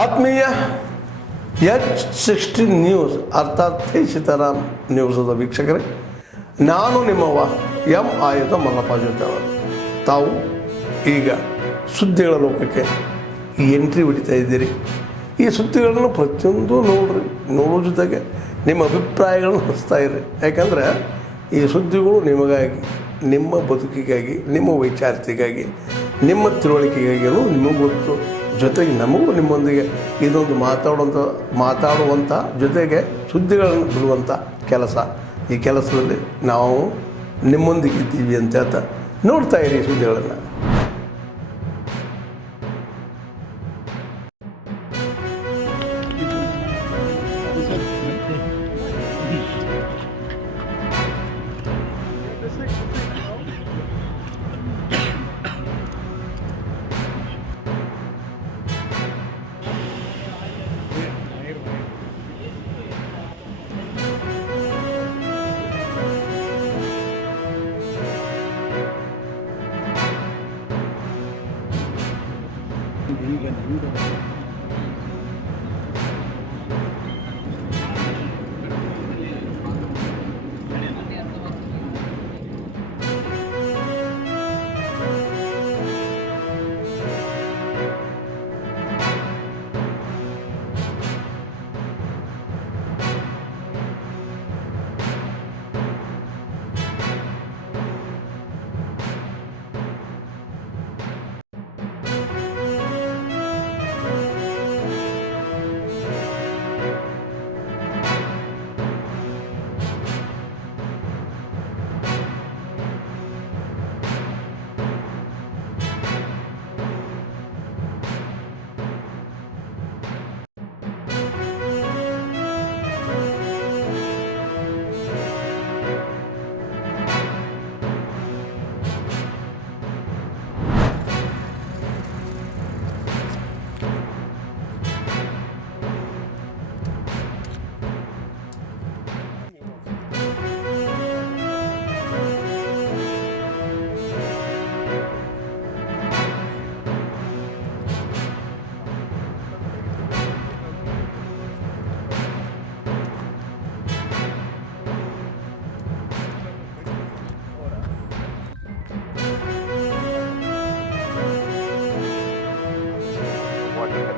ಆತ್ಮೀಯ H16 news ಅರ್ಥಾತ್ ಸೀತಾರಾಮ್ ನ್ಯೂಸದ ವೀಕ್ಷಕರೇ, ನಾನು ನಿಮ್ಮವ ಎಂ ಆಯುಧ ಮಲ್ಲಪ್ಪ ಜೊತೆ ಅವರು. ತಾವು ಈಗ ಸುದ್ದಿಗಳ ಲೋಕಕ್ಕೆ ಎಂಟ್ರಿ ಹೊಡಿತಾ ಇದ್ದೀರಿ. ಈ ಸುದ್ದಿಗಳನ್ನು ಪ್ರತಿಯೊಂದು ನೋಡೋ ಜೊತೆಗೆ ನಿಮ್ಮ ಅಭಿಪ್ರಾಯಗಳನ್ನು ಹಂಚ್ತಾ ಇರ್ರಿ. ಯಾಕಂದರೆ ಈ ಸುದ್ದಿಗಳು ನಿಮಗಾಗಿ, ನಿಮ್ಮ ಬದುಕಿಗಾಗಿ, ನಿಮ್ಮ ವೈಚಾರಿಕೆಗಾಗಿ, ನಿಮ್ಮ ತಿಳುವಳಿಕೆಗಾಗಿಯೂ ನಿಮಗೆ ಗೊತ್ತು. ಜೊತೆಗೆ ನಮಗೂ ನಿಮ್ಮೊಂದಿಗೆ ಇದೊಂದು ಮಾತಾಡುವಂಥ ಜೊತೆಗೆ ಸುದ್ದಿಗಳನ್ನು ಬಿಡುವಂಥ ಕೆಲಸ. ಈ ಕೆಲಸದಲ್ಲಿ ನಾವು ನಿಮ್ಮೊಂದಿಗೆ ಇದ್ದೀವಿ ಅಂತ ಹೇಳ್ತಾ ನೋಡ್ತಾ ಇರಿ ಸುದ್ದಿಗಳನ್ನು.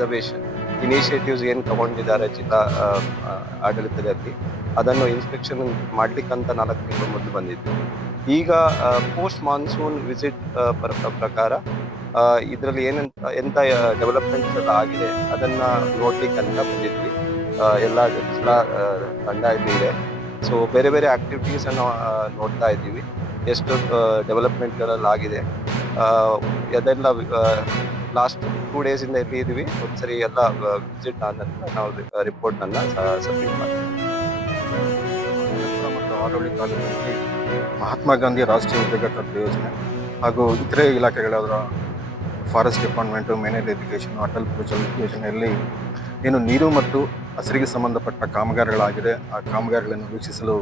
ಕನ್ಸರ್ವೇಷನ್ ಇನಿಷಿಯೇಟಿವ್ಸ್ ಏನು ತಗೊಂಡಿದ್ದಾರೆ ಜಿಲ್ಲಾ ಆಡಳಿತದಲ್ಲಿ, ಅದನ್ನು ಇನ್ಸ್ಪೆಕ್ಷನ್ ಮಾಡಲಿಕ್ಕಂತ 4 ತಿಂಗಳು ಮೊದಲು ಬಂದಿದ್ವಿ. ಈಗ ಪೋಸ್ಟ್ ಮಾನ್ಸೂನ್ ವಿಸಿಟ್ ಪ್ರಕಾರ ಇದರಲ್ಲಿ ಎಂತ ಡೆವಲಪ್ಮೆಂಟ್ಸ್ ಎಲ್ಲ ಆಗಿದೆ ಅದನ್ನು ನೋಡ್ಲಿಕ್ಕಂತ ಬಂದಿದ್ವಿ. ಎಲ್ಲ ಜಿಲ್ಲಾ ತಂಡ ಇದೆ. ಸೊ ಬೇರೆ ಬೇರೆ ಆಕ್ಟಿವಿಟೀಸನ್ನು ನೋಡ್ತಾ ಇದ್ದೀವಿ, ಎಷ್ಟು ಡೆವಲಪ್ಮೆಂಟ್ಗಳಲ್ಲಾಗಿದೆ, ಅದೆಲ್ಲ ಲಾಸ್ಟ್ 2 ಡೇಸಿಂದ ಎಲ್ಲಿ ಇದ್ದೀವಿ. ಒಂದ್ಸರಿ ಎಲ್ಲ ವಿಸಿಟ್ ಆದ ನಂತರ ನಾವು ರಿಪೋರ್ಟನ್ನು ಸಬ್ಮಿಟ್ ಮಾಡ್ತೀವಿ. ಮತ್ತು ಆರೋಳಿ ತಾಲೂಕಿನಲ್ಲಿ ಮಹಾತ್ಮ ಗಾಂಧಿ ರಾಷ್ಟ್ರೀಯ ಉದ್ಯೋಗ ಖಾತ್ರಿ ಯೋಜನೆ ಹಾಗೂ ಇತರೆ ಇಲಾಖೆಗಳಾದ forest department, mineral education, Atal Bhujal ಯೋಜನೆಯಲ್ಲಿ ಏನು ನೀರು ಮತ್ತು ಹಸಿರಿಗೆ ಸಂಬಂಧಪಟ್ಟ ಕಾಮಗಾರಿಗಳಾಗಿದೆ, ಆ ಕಾಮಗಾರಿಗಳನ್ನು ವೀಕ್ಷಿಸಲು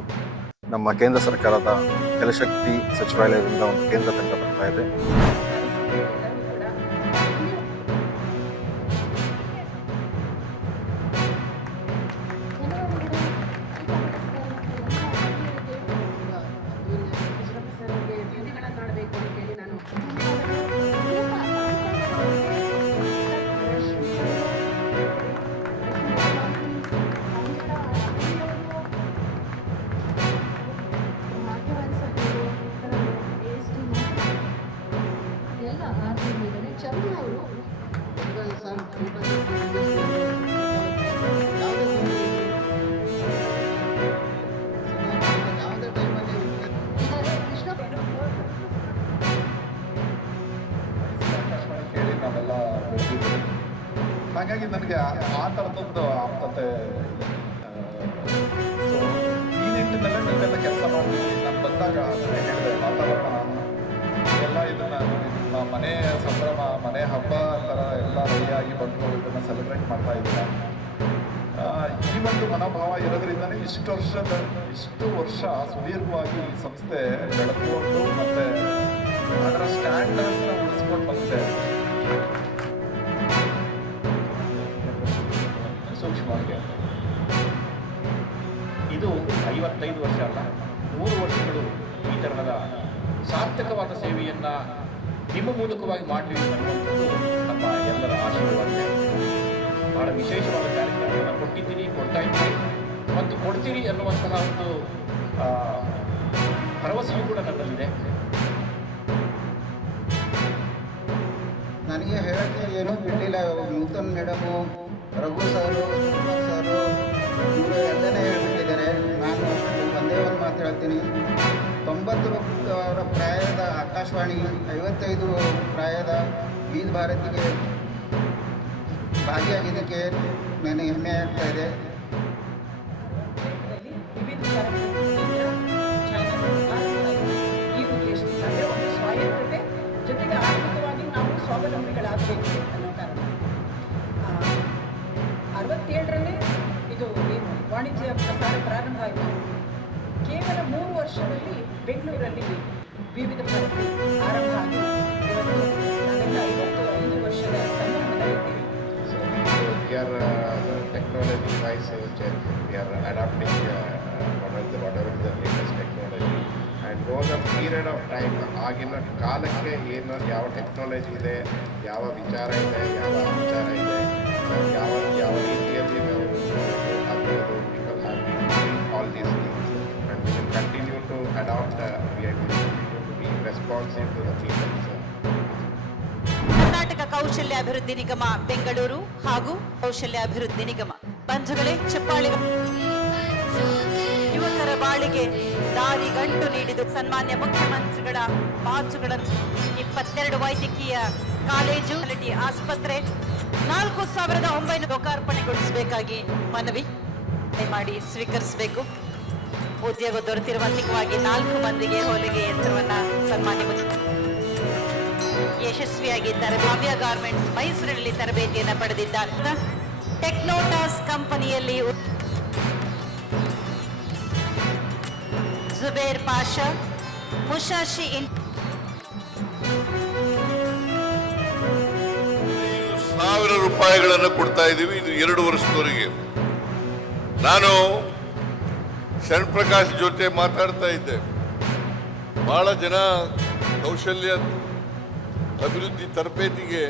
ನಮ್ಮ ಕೇಂದ್ರ ಸರ್ಕಾರದ ಜಲಶಕ್ತಿ ಸಚಿವಾಲಯದಿಂದ ಒಂದು ಕೇಂದ್ರ ತಂಡ ಬರ್ತಾ ಇದೆ. ಹಾಗಾಗಿ ನನಗೆ ಆ ಥರದೊಂದು ಆಪ್ತತೆ. ಸೊ ಈ ನಿಟ್ಟಿನಲ್ಲೇ ನೀವೆಲ್ಲ ಕೆಲಸ ಮಾಡ್ತೀವಿ. ನಾನು ಬಂದಾಗ ಹೇಳಿದೆ, ವಾತಾವರಣ ಎಲ್ಲ ಇದನ್ನು ಮನೆ ಸಂಭ್ರಮ, ಮನೆ ಹಬ್ಬ ಥರ ಎಲ್ಲ ರೆಡಿಯಾಗಿ ಬಂದು ಇದನ್ನು ಸೆಲೆಬ್ರೇಟ್ ಮಾಡ್ತಾ ಇದ್ದೀರಾ. ಈ ಒಂದು ಮನೋಭಾವ ಇರೋದ್ರಿಂದನೇ ಇಷ್ಟು ವರ್ಷ ಸುದೀರ್ಘವಾಗಿ ಈ ಸಂಸ್ಥೆ ಬೆಳೆದುಕೊಂಡು ಮತ್ತು ಅದರ ಸ್ಟ್ಯಾಂಡರ್ಡ್ಸ್ನ ಉಳಿಸ್ಕೊಂಡು ಬಂದಿದೆ. ಸೂಕ್ಷ್ಮವಾಗಿ ಹೇಳ್ತಾರೆ. ಇದು 55 ವರ್ಷ ಅಲ್ಲ, 100 ವರ್ಷಗಳು ಈ ತರಹದ ಸಾರ್ಥಕವಾದ ಸೇವೆಯನ್ನು ನಿಮ್ಮ ಮೂಲಕವಾಗಿ ಮಾಡಲಿ ಅನ್ನುವಂಥದ್ದು ನಮ್ಮ ಎಲ್ಲರ ಆಶೀರ್ವಾದ. ಬಹಳ ವಿಶೇಷವಾದ ಕಾರ್ಯಕ್ರಮವನ್ನು ಕೊಟ್ಟಿದ್ದೀರಿ, ಕೊಡ್ತಾ ಇದ್ದೀರಿ ಮತ್ತು ಕೊಡ್ತೀರಿ ಅನ್ನುವಂತಹ ಒಂದು ಭರವಸೆಯೂ ಕೂಡ ನನ್ನಲ್ಲಿದೆ. ನನಗೆ ಹೇಳೋಕ್ಕೆ ಏನೂ ಬಿಡಲಿಲ್ಲ. ನೂತನ್ ಮೇಡಮು, ರಘು ಸರು, ಸರು ಇವರು ಎಲ್ಲನೇ ಹೇಳ್ಬಿಟ್ಟಿದ್ದಾರೆ. ನಾನು ಒಂದೇ ಒಂದು ಮಾತು ಹೇಳ್ತೀನಿ. 90 ಪ್ರಾಯದ ಆಕಾಶವಾಣಿ, 55 ಪ್ರಾಯದ ವಿವಿಧ ಭಾರತಿಗೆ ಭಾಗಿಯಾಗಿದ್ದಕ್ಕೆ ನನಗೆ ಹೆಮ್ಮೆ ಆಗ್ತಾ ಇದೆ. ವಿವಿಧ ಈ ಉದ್ದೇಶದಿಂದ ಅಂದರೆ ಒಂದು ಸ್ವಾಯತ್ತತೆ ಜೊತೆಗೆ ಆರ್ಥಿಕವಾಗಿ ನಾವು ಸ್ವಾವಲಂಬಿಗಳಾಗಬೇಕು ಅನ್ನೋ ಕಾರಣ 67ರಲ್ಲಿ ಇದು ಏನು ವಾಣಿಜ್ಯ ಪ್ರಸಾರ ಪ್ರಾರಂಭ ಆಯಿತು. ಕೇವಲ 3 ವರ್ಷದಲ್ಲಿ ಬೆಂಗಳೂರಲ್ಲಿ ವಿವಿಧ ಭಾರತಿ ಆರಂಭ ಆಗಿ ಇವತ್ತು ನಾವೆಲ್ಲ 55 ವರ್ಷದ ಸಂಭ್ರಮದಲ್ಲಿದ್ದೇವೆ. technology-wise, we are adapting whatever is the latest technology. And over a period of time, ಆಗಿನ ಕಾಲಕ್ಕೆ ಏನು ಯಾವ ಟೆಕ್ನಾಲಜಿ ಇದೆ, ಯಾವ ವಿಚಾರ ಇದೆ, ಯಾವ ವಿಚಾರ ಇದೆ, ಯಾವ ರೀತಿಯಲ್ಲಿ ನಾವು people have been doing all these things, and we will continue to adopt. We are going to be responsive to the people. Karnataka ಕೌಶಲ್ಯಾಭಿವೃದ್ಧಿ ನಿಗಮ ಬೆಂಗಳೂರು ಹಾಗೂ ಕೌಶಲ್ಯಾಭಿವೃದ್ಧಿ ನಿಗಮ ಬಂಧುಗಳೇ, ಚಪ್ಪಾಳಿ. ಯುವಕರ ಬಾಳಿಗೆ ದಾರಿಗಂಟು ನೀಡಿದ ಸನ್ಮಾನ್ಯ ಮುಖ್ಯಮಂತ್ರಿಗಳ ಮಾತುಗಳನ್ನು 22 ವೈದ್ಯಕೀಯ ಕಾಲೇಜು ಆಸ್ಪತ್ರೆ 4,900 ಲೋಕಾರ್ಪಣೆಗೊಳಿಸಬೇಕಾಗಿ ಮನವಿ ಮಾಡಿ ಸ್ವೀಕರಿಸಬೇಕು. ಉದ್ಯೋಗ ದೊರೆತಿರುವಂತಿಕವಾಗಿ 4 ಮಂದಿಗೆ ಹೊಲಿಗೆ ಯಂತ್ರವನ್ನು ಸನ್ಮಾನ್ಯ ಯಶಸ್ವಿಯಾಗಿ ಕಾವ್ಯ ಗಾರ್ಮೆಂಟ್ಸ್ ಮೈಸೂರಿನಲ್ಲಿ ತರಬೇತಿಯನ್ನು ಪಡೆದಿದ್ದಾರೆ. ಟೆಕ್ನೋಟಾಸ್ ಕಂಪನಿಯಲ್ಲಿ ಜುಬೇರ್ ಪಾಷಾ, ಮುಷಾಶಿ 1,000 ರೂಪಾಯಿಗಳನ್ನು ಕೊಡ್ತಾ ಇದ್ದೀವಿ. ಇದು 2 ವರ್ಷದವರೆಗೆ. ನಾನು ಶರಣ್ ಪ್ರಕಾಶ್ ಜೊತೆ ಮಾತಾಡ್ತಾ ಇದ್ದೆ. ಬಹಳ ಜನ ಕೌಶಲ್ಯ ಅಭಿವೃದ್ಧಿ ತರಬೇತಿಗೆ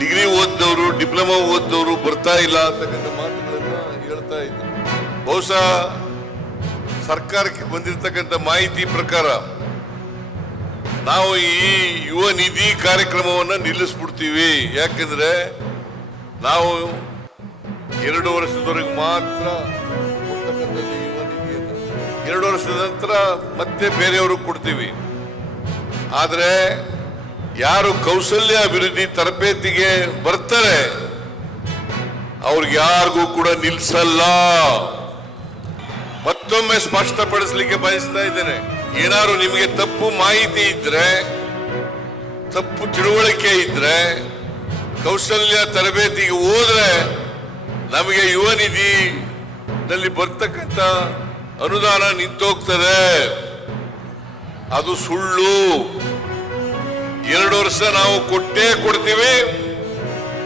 ಡಿಗ್ರಿ ಓದಿದವರು, ಡಿಪ್ಲೊಮಾ ಓದಿದವರು ಬರ್ತಾ ಇಲ್ಲ ಅಂತಕ್ಕಂಥ ಮಾತುಗಳನ್ನ ಹೇಳ್ತಾ ಇದ್ರು. ಬಹುಶಃ ಸರ್ಕಾರಕ್ಕೆ ಬಂದಿರತಕ್ಕಂಥ ಮಾಹಿತಿ ಪ್ರಕಾರ ನಾವು ಈ ಯುವ ನಿಧಿ ಕಾರ್ಯಕ್ರಮವನ್ನು ನಿಲ್ಲಿಸ್ಬಿಡ್ತೀವಿ. ಯಾಕೆಂದ್ರೆ ನಾವು 2 ವರ್ಷದವರೆಗೆ ಮಾತ್ರ ಕೊಡ್ತಕ್ಕಂಥದ್ದು ಯುವ ನಿಧಿಯನ್ನು. 2 ವರ್ಷದ ನಂತರ ಮತ್ತೆ ಬೇರೆಯವ್ರಿಗೆ ಕೊಡ್ತೀವಿ. ಆದರೆ ಯಾರು ಕೌಶಲ್ಯ ಅಭಿವೃದ್ಧಿ ತರಬೇತಿಗೆ ಬರ್ತಾರೆ ಅವ್ರಿಗೆ ಯಾರಿಗೂ ಕೂಡ ನಿಲ್ಸಲ್ಲ. ಮತ್ತೊಮ್ಮೆ ಸ್ಪಷ್ಟಪಡಿಸಲಿಕ್ಕೆ ಬಯಸ್ತಾ ಇದ್ದೇನೆ. ಏನಾದ್ರು ನಿಮಗೆ ತಪ್ಪು ಮಾಹಿತಿ ಇದ್ರೆ, ತಪ್ಪು ತಿಳುವಳಿಕೆ ಇದ್ರೆ, ಕೌಶಲ್ಯ ತರಬೇತಿಗೆ ಹೋದ್ರೆ ನಮಗೆ ಯುವ ನಿಧಿನಲ್ಲಿ ಬರ್ತಕ್ಕಂಥ ಅನುದಾನ ನಿಂತೋಗ್ತದೆ. ಅದು ಸುಳ್ಳು. 2 ವರ್ಷ ನಾವು ಕೊಟ್ಟೇ ಕೊಡ್ತೀವಿ.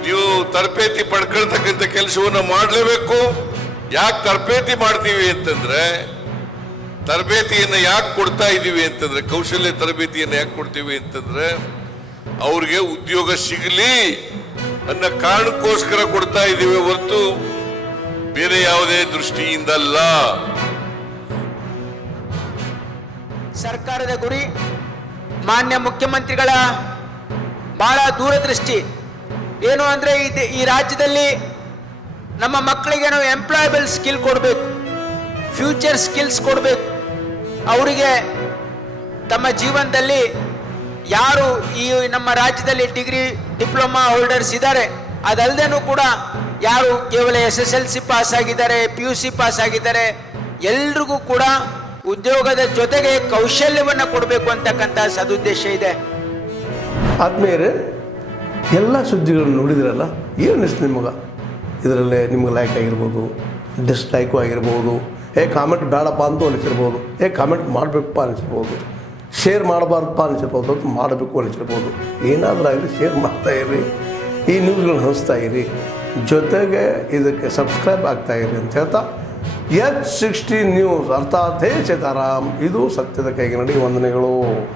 ನೀವು ತರಬೇತಿ ಪಡ್ಕೊಳ್ತಕ್ಕಂಥ ಕೆಲಸವನ್ನು ಮಾಡಲೇಬೇಕು. ಯಾಕೆ ತರಬೇತಿ ಮಾಡ್ತೀವಿ ಅಂತಂದ್ರೆ, ತರಬೇತಿಯನ್ನು ಯಾಕೆ ಕೊಡ್ತಾ ಇದ್ದೀವಿ ಅಂತಂದ್ರೆ, ಕೌಶಲ್ಯ ತರಬೇತಿಯನ್ನು ಯಾಕೆ ಕೊಡ್ತೀವಿ ಅಂತಂದ್ರೆ ಅವ್ರಿಗೆ ಉದ್ಯೋಗ ಸಿಗಲಿ ಅನ್ನೋ ಕಾರಣಕ್ಕೋಸ್ಕರ ಕೊಡ್ತಾ ಇದ್ದೀವಿ ಹೊರತು ಬೇರೆ ಯಾವುದೇ ದೃಷ್ಟಿಯಿಂದಲ್ಲ. ಸರ್ಕಾರದ ಗುರಿ, ಮಾನ್ಯ ಮುಖ್ಯಮಂತ್ರಿಗಳ ಬಹಳ ದೂರದೃಷ್ಟಿ ಏನು ಅಂದರೆ, ಈ ರಾಜ್ಯದಲ್ಲಿ ನಮ್ಮ ಮಕ್ಕಳಿಗೆ ನಾವು ಎಂಪ್ಲಾಯಬಲ್ ಸ್ಕಿಲ್ ಕೊಡಬೇಕು, ಫ್ಯೂಚರ್ ಸ್ಕಿಲ್ಸ್ ಕೊಡಬೇಕು. ಅವರಿಗೆ ತಮ್ಮ ಜೀವನದಲ್ಲಿ ಯಾರು ಈ ನಮ್ಮ ರಾಜ್ಯದಲ್ಲಿ ಡಿಗ್ರಿ ಡಿಪ್ಲೊಮಾ ಹೋಲ್ಡರ್ಸ್ ಇದ್ದಾರೆ, ಅದಲ್ಲದೇನೂ ಕೂಡ ಯಾರು ಕೇವಲ SSLC ಪಾಸ್ ಆಗಿದ್ದಾರೆ, PUC ಪಾಸ್ ಆಗಿದ್ದಾರೆ, ಎಲ್ರಿಗೂ ಕೂಡ ಉದ್ಯೋಗದ ಜೊತೆಗೆ ಕೌಶಲ್ಯವನ್ನು ಕೊಡಬೇಕು ಅಂತಕ್ಕಂಥ ಸದುದ್ದೇಶ ಇದೆ. ಆದ್ಮೇಲೆ ಎಲ್ಲ ಸುದ್ದಿಗಳನ್ನು ನೋಡಿದ್ರಲ್ಲ, ಏನು ಅನಿಸ್ತು ನಿಮಗೆ? ಇದರಲ್ಲೇ ನಿಮ್ಗೆ ಲೈಕ್ ಆಗಿರ್ಬೋದು, ಡಿಸ್ಲೈಕು ಆಗಿರ್ಬೋದು, ಕಾಮೆಂಟ್ ಬೇಡಪ್ಪ ಅಂತೂ ಅನಿಸಿರ್ಬೋದು, ಕಾಮೆಂಟ್ ಮಾಡಬೇಕಪ್ಪ ಅನಿಸಿರ್ಬೋದು, ಶೇರ್ ಮಾಡಬಾರ್ದಪ್ಪ ಅನಿಸಿರ್ಬೋದು, ಮಾಡಬೇಕು ಅನಿಸಿರ್ಬೋದು. ಏನಾದರೂ ಆಗಲಿ ಶೇರ್ ಮಾಡ್ತಾ ಇರ್ರಿ. ಈ ನ್ಯೂಸ್ಗಳನ್ನ ಹಂಚ್ತಾ ಇರಿ, ಜೊತೆಗೆ ಇದಕ್ಕೆ ಸಬ್ಸ್ಕ್ರೈಬ್ ಆಗ್ತಾ ಇರಿ ಅಂತ ಹೇಳ್ತಾ H16 ನ್ಯೂಸ್ ಅರ್ಥಾತ್ ಹೇ ಸೀತಾರಾಮ್, ಇದು ಸತ್ಯದ ಕೈಗೆ ನಡಿ. ವಂದನೆಗಳು.